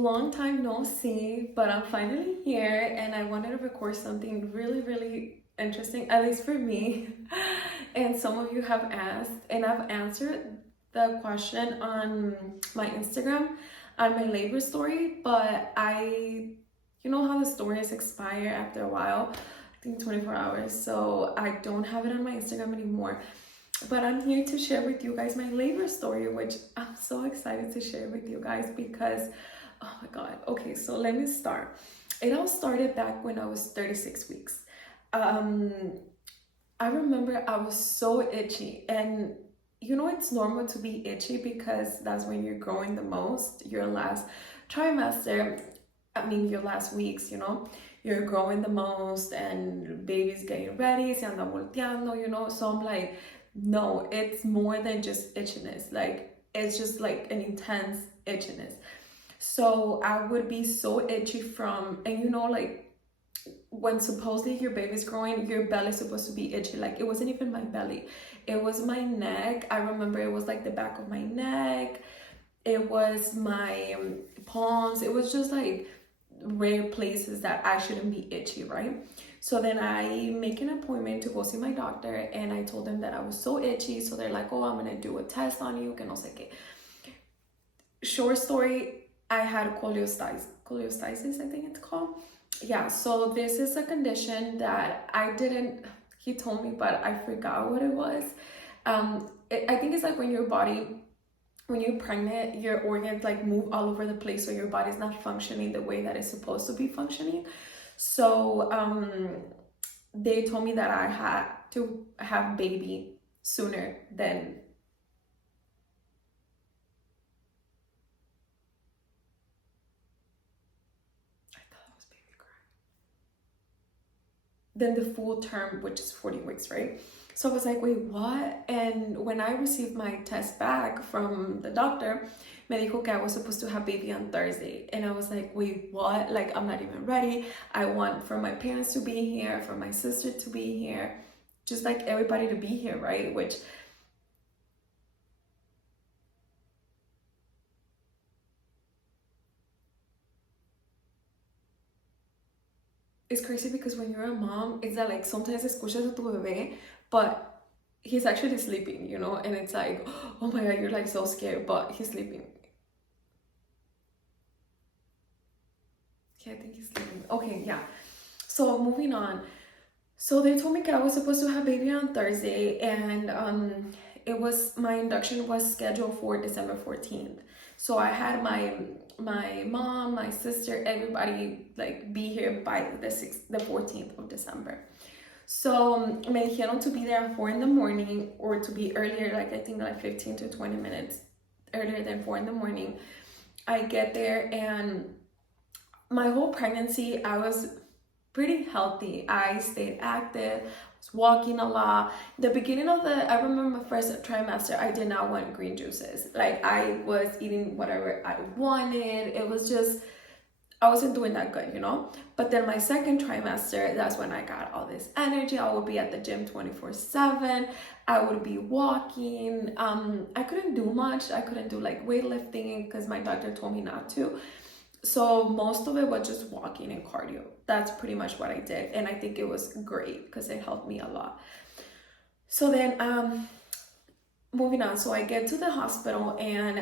long time no see, but I'm finally here and I wanted to record something really, really interesting, at least for me. And some of you have asked, and I've answered the question on my Instagram on my labor story, but you know how the stories expire after a while, I think 24 hours, so I don't have it on my Instagram anymore. But I'm here to share with you guys my labor story, which I'm so excited to share with you guys because, oh my God. Okay, so let me start. It all started back when I was 36 weeks. I remember I was so itchy, and you know it's normal to be itchy because that's when you're growing the most, your last trimester, your last weeks, you're growing the most and baby's getting ready, se anda volteando, so I'm like, no, it's more than just itchiness. Like, it's just like an intense itchiness. So I would be so itchy and like when supposedly your baby's growing, your belly's supposed to be itchy. Like, it wasn't even my belly, it was my neck. I remember it was like the back of my neck, it was my palms, it was just like rare places that I shouldn't be itchy, right? So then I make an appointment to go see my doctor, and I told them that I was so itchy. So they're like, oh, I'm gonna do a test on you, que no sé qué. Short story, I had cholestasis, I think it's called. Yeah, so this is a condition that he told me, but I forgot what it was. I think it's like when you're pregnant, your organs like move all over the place, so your body's not functioning the way that it's supposed to be functioning. So they told me that I had to have baby sooner than the full term, which is 40 weeks, right? So I was like, wait, what? And when I received my test back from the doctor, me dijo que I was supposed to have baby on Thursday. And I was like, wait, what? Like, I'm not even ready. I want for my parents to be here, for my sister to be here, just like everybody to be here, right? Which is crazy because when you're a mom, it's that like sometimes escuchas a tu bebé, but he's actually sleeping, and it's like, oh my God, you're like so scared, but he's sleeping. Yeah, I think he's sleeping. Okay, yeah. So moving on. So they told me that I was supposed to have baby on Thursday, and my induction was scheduled for December 14th. So I had my mom, my sister, everybody like be here by the 14th of December. So me dijeron to be there at 4 in the morning, or to be earlier, like I think like 15 to 20 minutes earlier than 4 in the morning. I get there, and my whole pregnancy, I was pretty healthy. I stayed active, was walking a lot. The beginning of I remember my first trimester, I did not want green juices. Like, I was eating whatever I wanted. It was just, I wasn't doing that good, But then my second trimester, that's when I got all this energy. I would be at the gym 24/7. I would be walking. I couldn't do much. I couldn't do like weightlifting because my doctor told me not to. So most of it was just walking and cardio. That's pretty much what I did. And I think it was great because it helped me a lot. So then, moving on. So I get to the hospital, and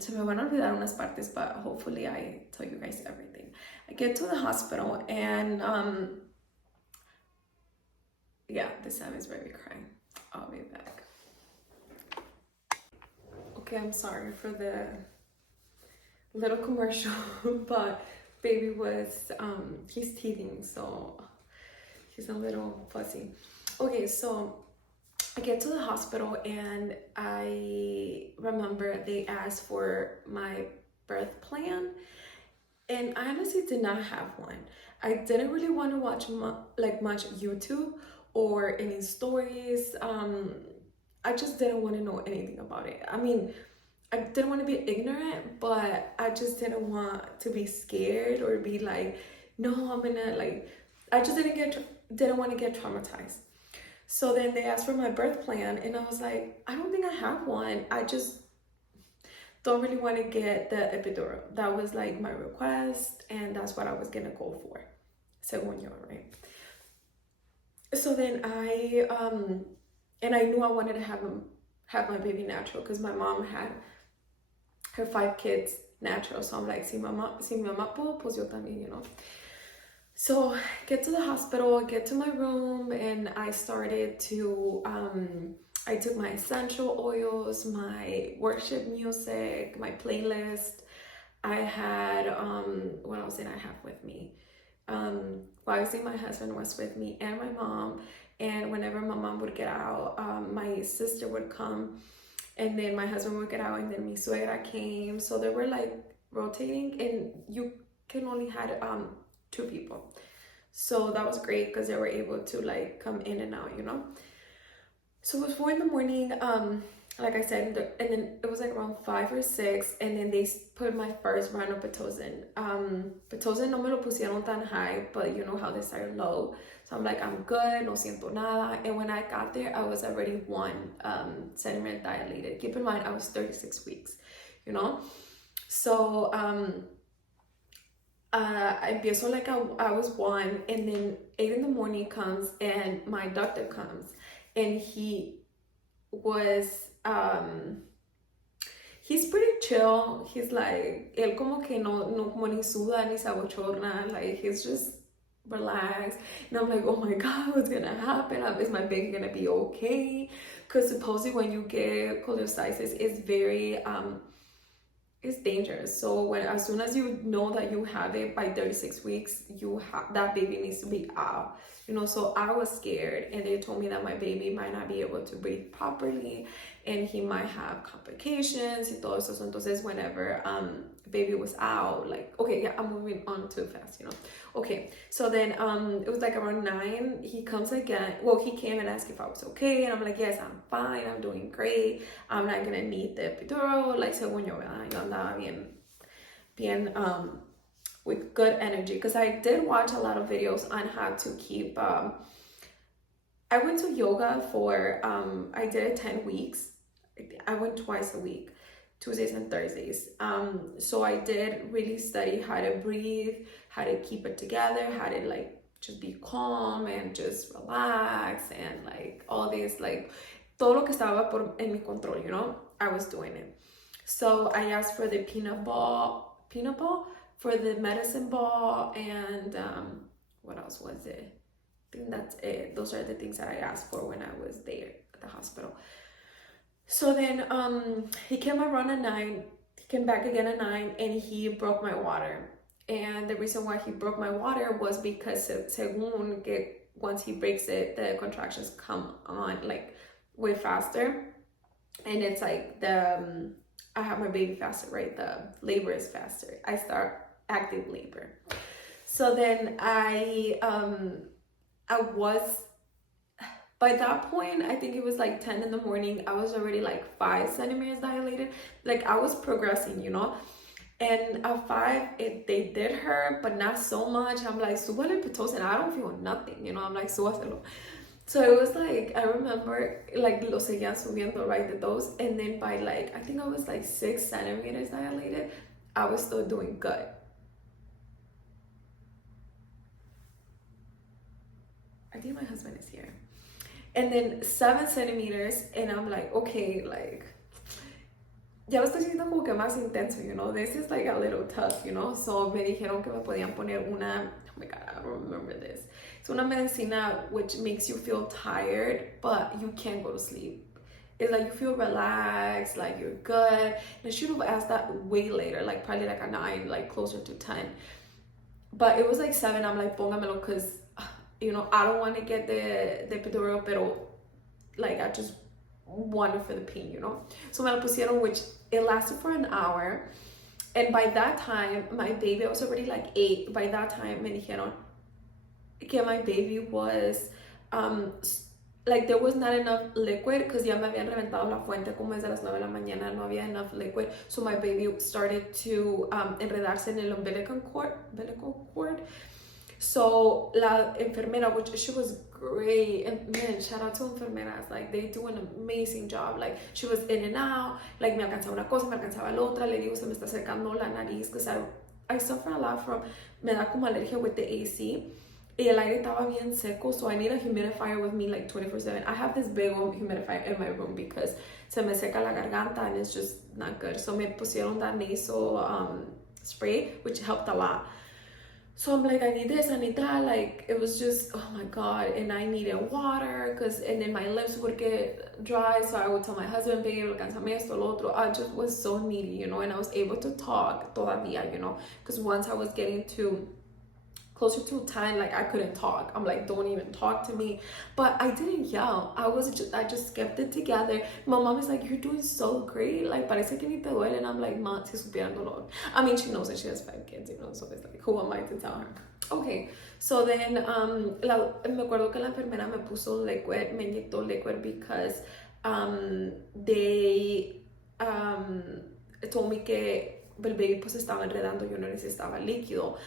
se me van a olvidar unas partes, but hopefully I tell you guys everything. I get to the hospital, and yeah, this time is baby crying. I'll be back. Okay, I'm sorry for the little commercial, but baby was he's teething, so he's a little fussy. Okay, so I get to the hospital, and I remember they asked for my birth plan, and I honestly did not have one. I didn't really want to watch much YouTube or any stories. I just didn't want to know anything about it. I didn't want to be ignorant, but I just didn't want to be scared or be like, no, I'm gonna I just didn't want to get traumatized. So then they asked for my birth plan, and I was like, I don't think I have one. don't really want to get the epidural. That was like my request, and that's what I was gonna go for, según yo, right? So then and I knew I wanted to have my baby natural because my mom had her 5 kids natural. So I'm like, si mi mamá pudo, pues yo también, you know. So get to the hospital, get to my room, and I started to I took my essential oils, my worship music, my playlist. I had what else did I have with me? Obviously my husband was with me and my mom, and whenever my mom would get out, my sister would come, and then my husband would get out, and then mi suegra came. So they were like rotating, and you can only had 2 people. So that was great because they were able to like come in and out, you know. So it was 4 in the morning, like I said, and then it was like around 5 or 6, and then they put my first round of Pitocin. Pitocin no me lo pusieron tan high, but you know how they start low. So I'm like, I'm good, no siento nada. And when I got there, I was already 1 centimeter dilated. Keep in mind, I was 36 weeks, you know. So I empiezo like I was 1, and then 8 in the morning comes, and my doctor comes, and he was he's pretty chill. He's like, él como que no como ni suda ni se abochorna, like he's just relaxed. And I'm like, oh my god, what's gonna happen? Is my baby gonna be okay? Because supposedly when you get cholecystitis, it's very it's dangerous. So as soon as you know that you have it by 36 weeks, that baby needs to be out, you know. So I was scared, and they told me that my baby might not be able to breathe properly, and he might have complications y todo eso. So entonces whenever baby was out, like, okay, yeah, I'm moving on too fast, you know. Okay, so then it was like around 9, he comes again. Well, he came and asked if I was okay, and I'm like, yes, I'm fine, I'm doing great, I'm not gonna need the epidural, like, según yo, ¿verdad? Yo andaba bien with good energy, because I did watch a lot of videos on how to keep I went to yoga for I did it 10 weeks. I went twice a week, Tuesdays and Thursdays. So I did really study how to breathe, how to keep it together, how to like just be calm and just relax, and like all this, like todo lo que estaba en mi control, you know, I was doing it. So I asked for the peanut ball for the medicine ball, and what else was it? I think that's it. Those are the things that I asked for when I was there at the hospital. So then he came around at 9, he came back again at 9, and he broke my water. And the reason why he broke my water was because según que once he breaks it, the contractions come on like way faster, and it's like I have my baby faster, right? The labor is faster. I start active labor. So then I was, by that point, I think it was like 10 in the morning, I was already like 5 centimeters dilated. Like I was progressing, you know. And at 5, they did hurt, but not so much. I'm like, súbale Pitocin, I don't feel nothing, you know. I'm like, súbaselo. So it was like, I remember like lo seguían subiendo, right, the dose, and then by like, I think I was like 6 centimeters dilated, I was still doing good. I think my husband is here. And then 7 centimeters, and I'm like, okay, like, ya lo estoy sintiendo como que más intenso, you know, this is like a little tough, you know. So me dijeron que me podían poner una, oh my god, I don't remember this. It's una medicina which makes you feel tired, but you can't go to sleep. It's like you feel relaxed, like you're good. And I should have asked that way later, like probably like a 9, like closer to 10. But it was like 7, I'm like, póngamelo, because, you know, I don't want to get the epidural, pero like I just wanted for the pain, you know. So me lo pusieron, which it lasted for an hour. And by that time, my baby, I was already like 8. By that time, me dijeron que my baby was, like there was not enough liquid, because ya me habían reventado la fuente como desde las 9 de la mañana, no había enough liquid. So my baby started to enredarse en el umbilical cord. So la enfermera, which she was great, and man, shout out to enfermeras, like they do an amazing job. Like she was in and out, like me alcanzaba una cosa, me alcanzaba la otra, le digo se me está acercando la nariz, because I suffer a lot from, me da como alergia with the AC. Y el aire estaba bien seco, so I need a humidifier with me like 24/7. I have this big old humidifier in my room because se me seca la garganta and it's just not good. So me pusieron that nasal spray, which helped a lot. So I'm like, I need this, I need that. Like, it was just, oh my God. And I needed water, and then my lips would get dry. So I would tell my husband, babe, alcanzame esto, lo otro. I just was so needy, you know, and I was able to talk todavía, you know, because once I was getting to closer to time, like I couldn't talk. I'm like, don't even talk to me. But I didn't yell. I just kept it together. My mom is like, you're doing so great. Like, parece que ni te duele. And I'm like, ma, si supieran dolor. I mean, she knows that she has 5 kids, you know, so it's like, who am I to tell her? Okay, so then, me acuerdo que la enfermera me puso liquid, me inyectó liquid because, they, told me que el baby pues estaba enredando, yo no necesitaba líquido.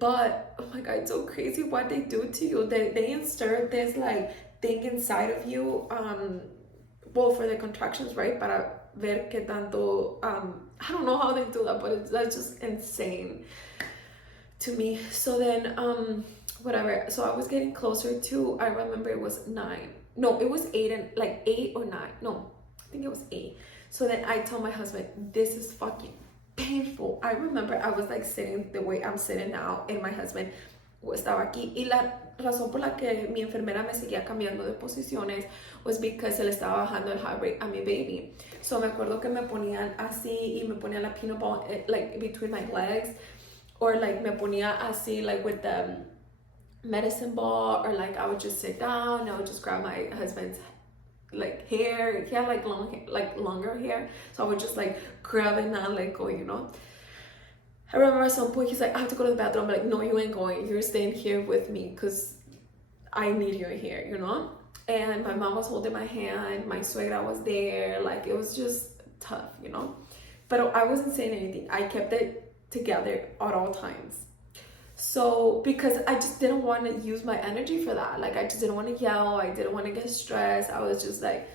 But oh my God, it's so crazy what they do to you. They insert this like thing inside of you, well, for the contractions, right? Para ver qué tanto, I don't know how they do that, but that's just insane to me. So then, whatever. So I was getting closer to, I remember it was 9. No, it was 8 and like 8 or 9. No, I think it was 8. So then I told my husband, this is fucking painful. I remember I was like sitting the way I'm sitting now, and my husband estaba aquí, y la razón por la que mi enfermera me seguía cambiando de posiciones was because se le estaba bajando el heart rate a mi baby. So me acuerdo que me ponían así y me ponían la peanut ball like between my legs, or like me ponía así like with the medicine ball, or like I would just sit down and I would just grab my husband's like hair. He had like long hair, like longer hair, so I would just like grab it and not let go, you know. I remember at some point he's like, I have to go to the bathroom. I'm like, no, you ain't going, you're staying here with me because I need you here, you know. And my mom was holding my hand, my suegra was there, like it was just tough, you know. But I wasn't saying anything. I kept it together at all times. So, because I just didn't want to use my energy for that. Like, I just didn't want to yell. I didn't want to get stressed. I was just like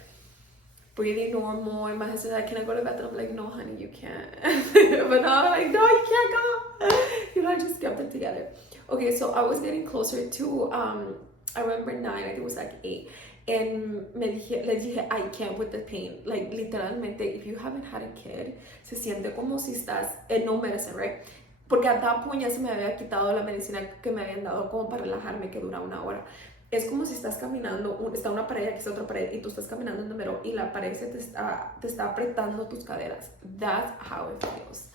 breathing normal. And my husband's like, can I go to the bathroom? I'm like, no, honey, you can't. But now I'm like, no, you can't go. You know, I just kept it together. Okay, so I was getting closer to, I remember 9, I think it was like 8. And les dije, I can't with the pain. Like, literalmente, if you haven't had a kid, se siente como si estás, no medicine, right? Porque a that point ya se me había quitado la medicina que me habían dado como para relajarme, que dura 1 hora. Es como si estás caminando, está una pared, aquí está otra pared, y tú estás caminando en el medio y la pared te está apretando tus caderas. That's how it feels.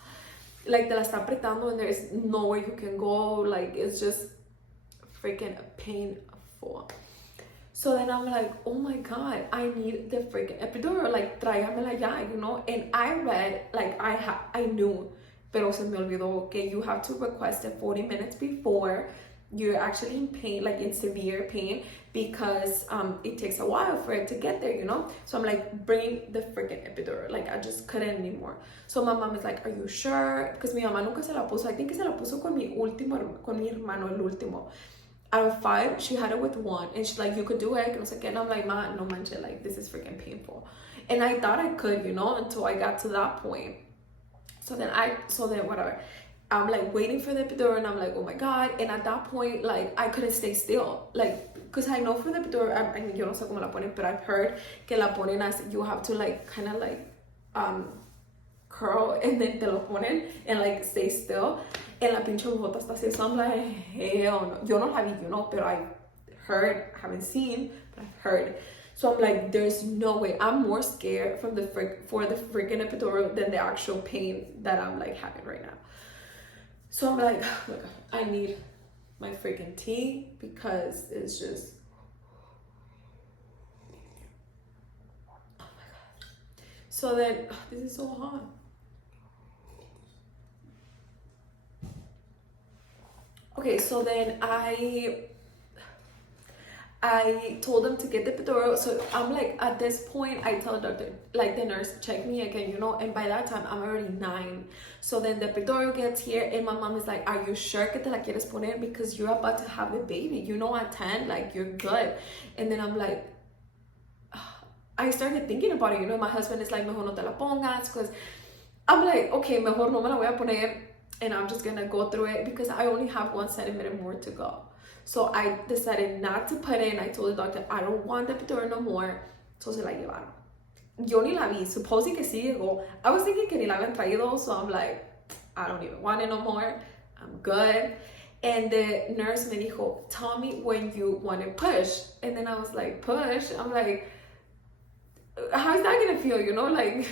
Like, te la está apretando and there's nowhere you can go. Like, it's just freaking painful. So then I'm like, oh my God, I need the freaking epidural. Like, tráigamela ya, you know? And I read, like, I knew, pero se me olvidó que you have to request it 40 minutes before you're actually in pain, like in severe pain, because it takes a while for it to get there, you know? So I'm like, bring the freaking epidural. Like, I just couldn't anymore. So my mom is like, are you sure? Because mi mamá nunca se la puso. I think que se la puso con mi hermano, el último. Out of 5, she had it with 1. And she's like, you could do it. No sé qué. And I'm like, ma, no manches, like, this is freaking painful. And I thought I could, you know, until I got to that point. So then whatever. I'm like waiting for the epidural, and I'm like, oh my God. And at that point, like, I couldn't stay still. Like, because I know for the epidural, I mean, yo no sé cómo la ponen, but I've heard que la ponen as, you have to like, kind of like, curl, and then te lo ponen, and like, stay still. And la pinche bota está así. So I'm like, hell no. Yo no la vi, you know, but I heard, haven't seen, but I've heard. So I'm like, there's no way. I'm more scared for the freaking epidural than the actual pain that I'm like having right now. So I'm like, oh my God, I need my freaking tea because it's just, oh my God. So then, this is so hot. Okay, so then I I told them to get the epidural. So I'm like, at this point, I tell the doctor, like the nurse, check me again, you know. And by that time, I'm already 9. So then the epidural gets here, and my mom is like, are you sure que te la quieres poner? Because you're about to have a baby. You know, at 10, like, you're good. And then I'm like, I started thinking about it, you know. My husband is like, mejor no te la pongas. Because I'm like, okay, mejor no me la voy a poner. And I'm just going to go through it because I only have 1 centimeter more to go. So I decided not to put in. I told the doctor, I don't want the epidural no more. So se la llevaron. Yo ni la vi. Supposing que sí llegó. I was thinking que ni la habían traído. So I'm like, I don't even want it no more. I'm good. And the nurse me dijo, tell me when you want to push. And then I was like, push? I'm like, how is that going to feel? You know, like,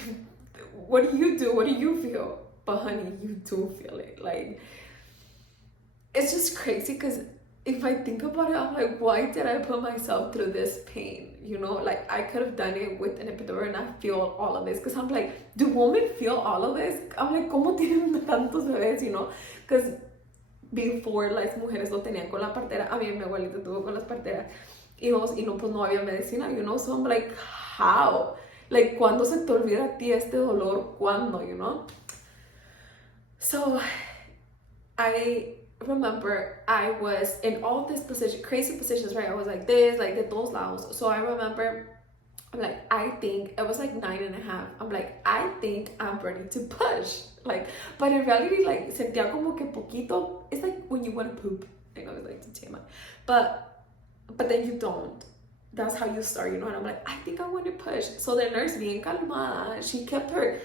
what do you do? What do you feel? But honey, you do feel it. Like, it's just crazy because if I think about it, I'm like, why did I put myself through this pain? You know, like I could have done it with an epidural and I feel all of this. Because I'm like, do women feel all of this? I'm like, ¿cómo tienen tantos bebés? You know, because before las mujeres lo tenían con la partera. A mí mi abuelita tuvo con las parteras. Y no, pues no había medicina, you know. So I'm like, how? Like, ¿cuándo se te olvida a ti este dolor? ¿Cuándo, you know? So I remember I was in all these positions, crazy positions, right? I was like this, like de todos lados. So I remember, I'm like, I think, it was like 9.5. I'm like, I think I'm ready to push. Like, but in reality, like, sentía como que poquito. It's like when you want to poop. I know it's like to TMI. But then you don't. That's how you start, you know? And I'm like, I think I want to push. So the nurse, bien calmada, she kept her,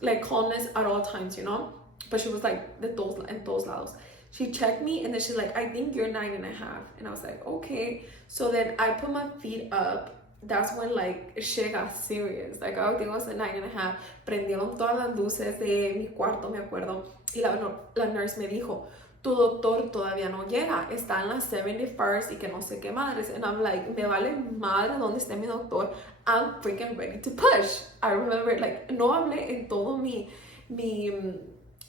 like, calmness at all times, you know? But she was like, en todos lados. She checked me and then she's like, I think you're 9.5. And I was like, okay. So then I put my feet up. That's when like shit got serious. Like I think I was at 9.5. Prendieron todas las luces de mi cuarto, me acuerdo. Y la nurse me dijo, tu doctor todavía no llega. Está en la 71st y que no sé qué madres. And I'm like, me vale madre donde esté mi doctor. I'm freaking ready to push. I remember like, no hablé en todo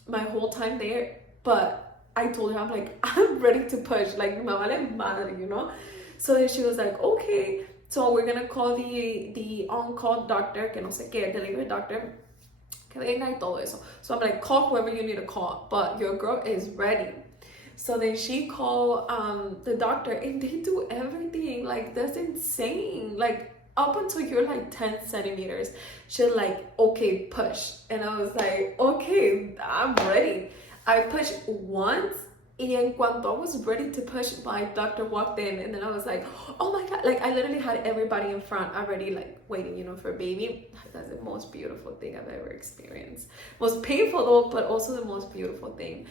my whole time there, but I told her, I'm like, I'm ready to push, like, me vale madre, you know? So then she was like, okay, so we're gonna call the on-call doctor, que no sé qué, delivery doctor, que venga y todo eso. So I'm like, call whoever you need to call, but your girl is ready. So then she called the doctor, and they do everything, like, that's insane, like, up until you're like 10 centimeters, she's like, okay, push. And I was like, okay, I'm ready. I pushed once, y en cuanto I was ready to push, my doctor walked in, and then I was like, oh my God, like I literally had everybody in front already, like waiting, you know, for a baby. That's the most beautiful thing I've ever experienced. Most painful though, but also the most beautiful thing.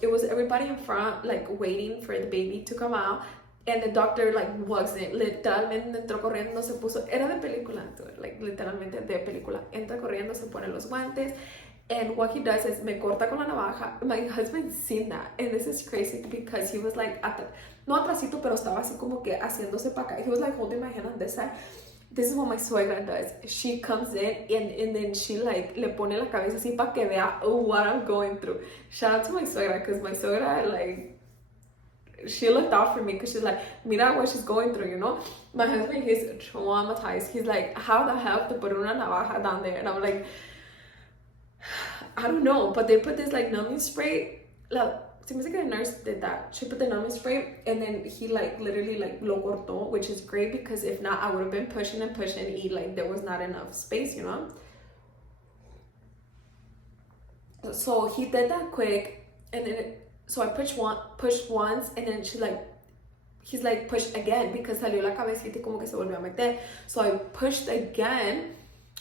It was everybody in front, like waiting for the baby to come out. And the doctor like walks in, literalmente entró corriendo, se puso, era de película, like literalmente de película, entra corriendo, se pone los guantes, and what he does is me corta con la navaja. My husband's seen that, and this is crazy because he was like, no atrasito, pero estaba así como que haciéndose para acá. He was like holding my hand on this side. This is what my suegra does. She comes in and then she like le pone la cabeza así para que vea what I'm going through. Shout out to my suegra, because my suegra like, she looked out for me because she's like, mira what she's going through, you know? My husband, he's traumatized. He's like, how the hell to put una navaja down there? And I'm like, I don't know. But they put this like numbing spray. Seems like the nurse did that. She put the numbing spray and then he like literally like lo cortó, which is great because if not, I would have been pushing and pushing and like there was not enough space, you know? So he did that quick, and then so I pushed once, and then he's like, push again, because salió la cabecita y como que se volvió a meter. So I pushed again.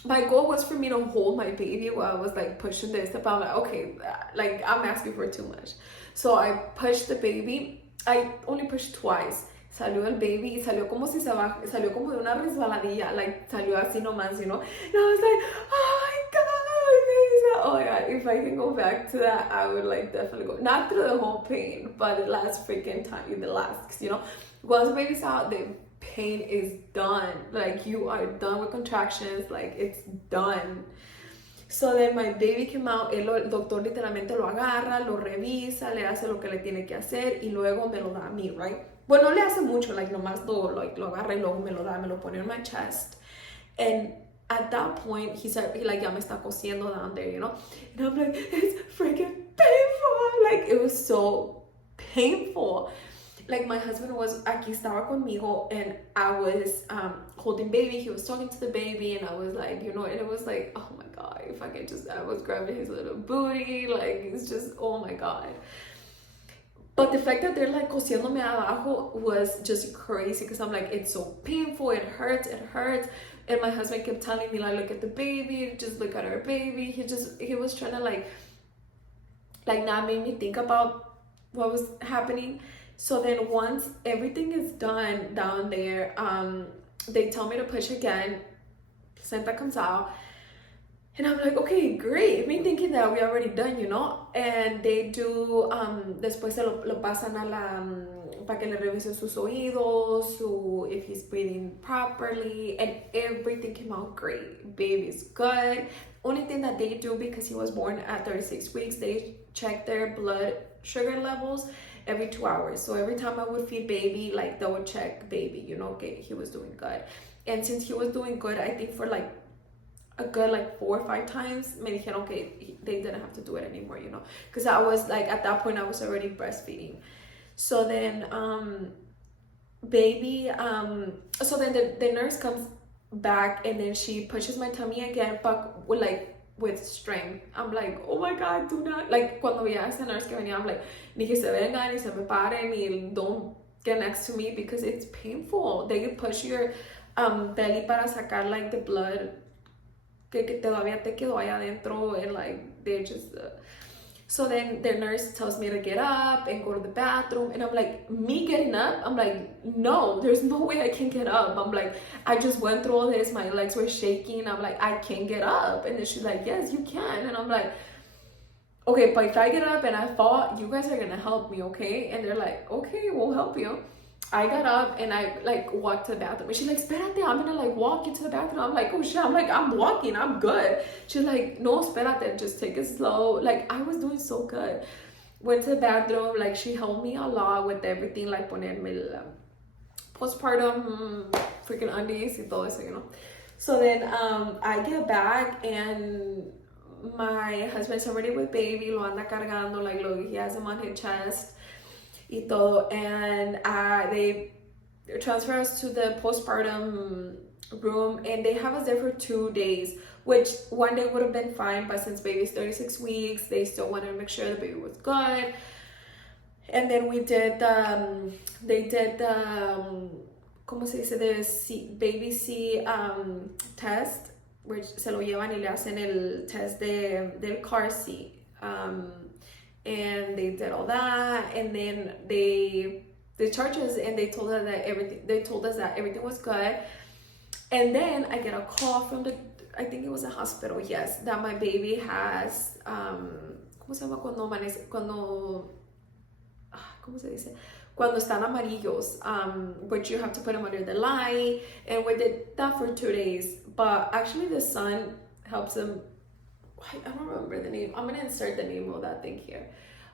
My goal was for me to hold my baby while I was like pushing this, but I'm like, okay, like I'm asking for too much. So I pushed the baby. I only pushed twice. Salió el baby y salió como si salió como de una resbaladilla, like salió así nomás, you know? And I was like, oh my God. Oh my God, if I can go back to that, I would like definitely go, not through the whole pain, but the last freaking time, because you know, once the baby's out, the pain is done. Like you are done with contractions, like it's done. So then my baby came out, el doctor literalmente lo agarra, lo revisa, le hace lo que le tiene que hacer y luego me lo da a mí, right? Bueno, no le hace mucho, like nomás lo agarra y luego me lo da, me lo pone on my chest. And at that point, he said, he like, ya me está cosiendo down there, you know? And I'm like, it's freaking painful. Like, it was so painful. Like, my husband was, aquí estaba conmigo, and I was holding baby. He was talking to the baby, and I was like, you know, and it was like, oh my God, if I could just, I was grabbing his little booty. Like, it's just, oh my God. But the fact that they're like cosiéndome abajo was just crazy because I'm like, it's so painful, it hurts. And my husband kept telling me, like, look at the baby, just look at our baby. He was trying to like not make me think about what was happening. So then once everything is done down there, they tell me to push again. Placenta comes out. And I'm like, okay, great. Me thinking that we already done, you know? And they do, después se lo pasan a la, para que le revisen sus oídos, if he's breathing properly, and everything came out great. Baby's good. Only thing that they do, because he was born at 36 weeks, they check their blood sugar levels every 2 hours. So every time I would feed baby, like, they would check baby, you know, okay, he was doing good. And since he was doing good, I think for like a good like 4 or 5 times, me dijeron okay, they didn't have to do it anymore, you know, because I was like, at that point I was already breastfeeding. So then baby so then the nurse comes back, and then she pushes my tummy again, but with strength. I'm like, oh my God, do not, like, cuando veía a esa nurse que venía, I'm like, ni que se venga, ni se me pare, ni don't get next to me, because it's painful. They push your belly para sacar like the blood que todavía te quedó ahí adentro, and like they just so then the nurse tells me to get up and go to the bathroom, and I'm like, me getting up? I'm like, no, there's no way I can get up. I'm like, I just went through all this, my legs were shaking, I'm like, I can't get up. And then she's like, yes, you can. And I'm like, okay, but if I get up and I fall, you guys are gonna help me, okay? And they're like, okay, we'll help you. I got up and I like walked to the bathroom, and she's like, espérate, I'm gonna like walk into the bathroom. I'm like, oh shit, I'm like, I'm walking, I'm good. She's like, no, espérate, just take it slow. Like, I was doing so good. Went to the bathroom, like, she helped me a lot with everything, like ponerme el postpartum freaking undies y todo eso, you know. So then I get back, and my husband's already with baby, lo anda cargando, like, he has him on his chest y todo, and they transfer us to the postpartum room, and they have us there for 2 days, which one day would have been fine, but since baby's 36 weeks, they still wanted to make sure the baby was good. And then we did they did ¿cómo se dice? The baby C test, which se lo llevan y le hacen el test del car seat. And they did all that, and then they charged us, and they told us that everything was good. And then I get a call from I think it was a hospital, yes, that my baby has ¿cómo se llama ¿cómo se dice? Cuando están amarillos, which you have to put them under the light, and we did that for 2 days. But actually the sun helps them. I don't remember the name. I'm gonna insert the name of that thing here.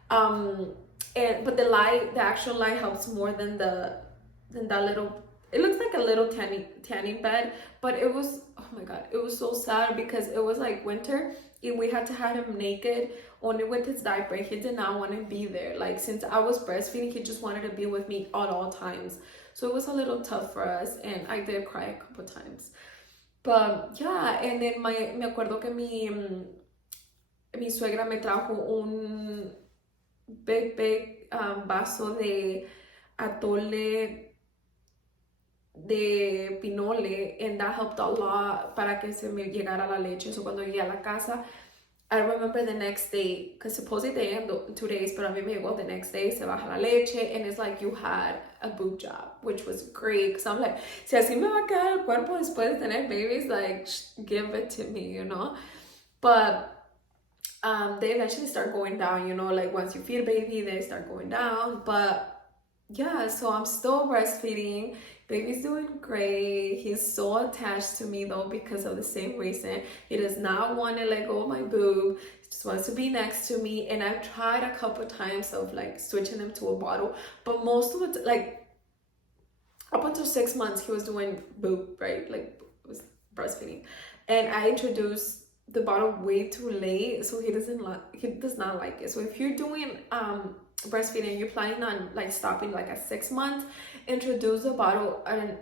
But the actual light helps more than that little. It looks like a little tanning bed, but it was, oh my God, it was so sad because it was like winter, and we had to have him naked, only with his diaper. He did not want to be there. Like, since I was breastfeeding, he just wanted to be with me at all times. So it was a little tough for us, and I did cry a couple times. But yeah, and then me acuerdo que mi suegra me trajo un big vaso de atole de pinole, and that helped a lot para que se me llegara la leche. So cuando llegué a la casa, I remember the next day, because supposedly they end 2 days, but a mí me llegó the next day, se baja la leche, and it's like you had a boob job, which was great, because I'm like, si así me va a quedar el cuerpo después de tener babies, like, give it to me, you know. But they eventually start going down, you know, like once you feed a baby, they start going down. But yeah, so I'm still breastfeeding. Baby's doing great. He's so attached to me though, because of the same reason. He does not want to let go of my boob. He just wants to be next to me. And I've tried a couple times of like switching him to a bottle, but most of it, like up until 6 months he was doing boob, right? Like was breastfeeding, and I introduced the bottle way too late, so he does not like it. So if you're doing breastfeeding, you're planning on like stopping like at 6 months, introduce the bottle at an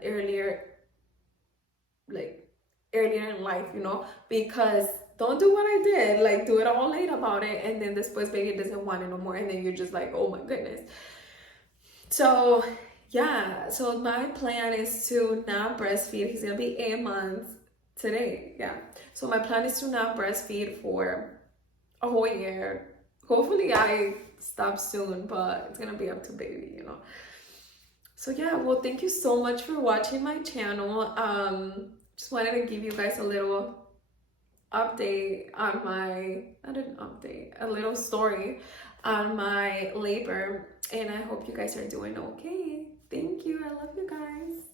like earlier in life, you know, because don't do what I did, like do it all late about it, and then this boy's baby doesn't want it no more, and then you're just like, oh my goodness. So yeah, so my plan is to not breastfeed. He's gonna be 8 months today. Yeah. So my plan is to not breastfeed for a whole year. Hopefully I stop soon, but it's gonna be up to baby, you know. So yeah, well, thank you so much for watching my channel. Just wanted to give you guys a little update on my, not an update, a little story on my labor, and I hope you guys are doing okay. Thank you. I love you guys.